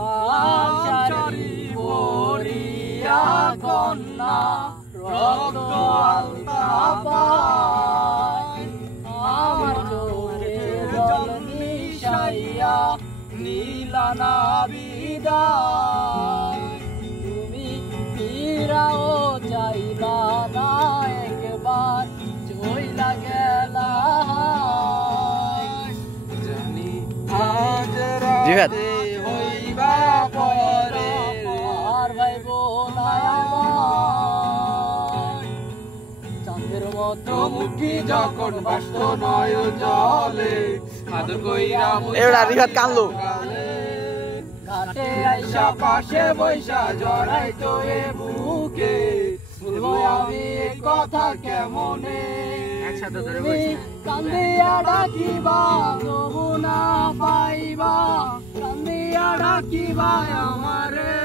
লাল শাড়ি পরিয়া কন্যা রক্ত আলতা পায় আমার চোখে জল মিশাইয়া নীলা না বিদায় তুমি ফিরাও চাইলা না একবার চইলা গেলা জানি আজ রাতে হইবা পরে আর ভাই বোনায় চাঁদের মতো মুঠি যখন বাস্ত নয় জলে আদর কইরা এরা রিহাত কানলো ঘাটে আইসা পাশে বৈশা জড়াই তো এ বুকে বলবো আমি কথা কেমনে একসাথে ধরে কান্দিয়া ডাকিবা তবু না পাইবা কান্দিয়া ডাকিবা আমারে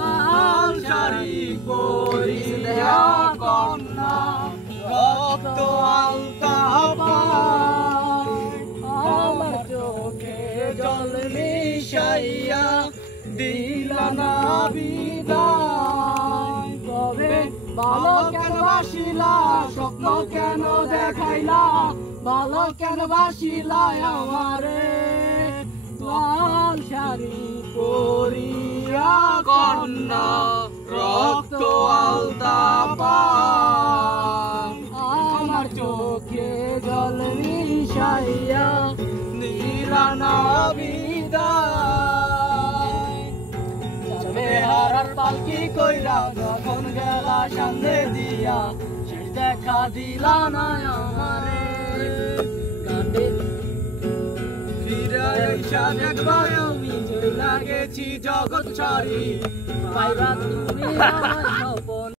লাল শাড়ি পরিয়া কন্যা রক্ত আলতা পায় আমার চোখে জল মিশাইয়া দিলা না বিদায় তবে ভালো কেন বাসিলা স্বপ্ন কেন দেখাইলা ভালো কেন বাসিলা আমারে লাল শাড়ি পরিয়া কন্যা রক্ত আলতা পায় আমার চোখে জল মিশাইয়া দিলা না বিদায় যাবে হারার পালকি কইরা যখন গেলা সামনে দিয়া শেষ দেখা দিলা না আমারে কান্দে ফিরে আইসা দেখবা আমি যে লাগেছি জগৎ ছাড়ি পাইবা তুমি আমার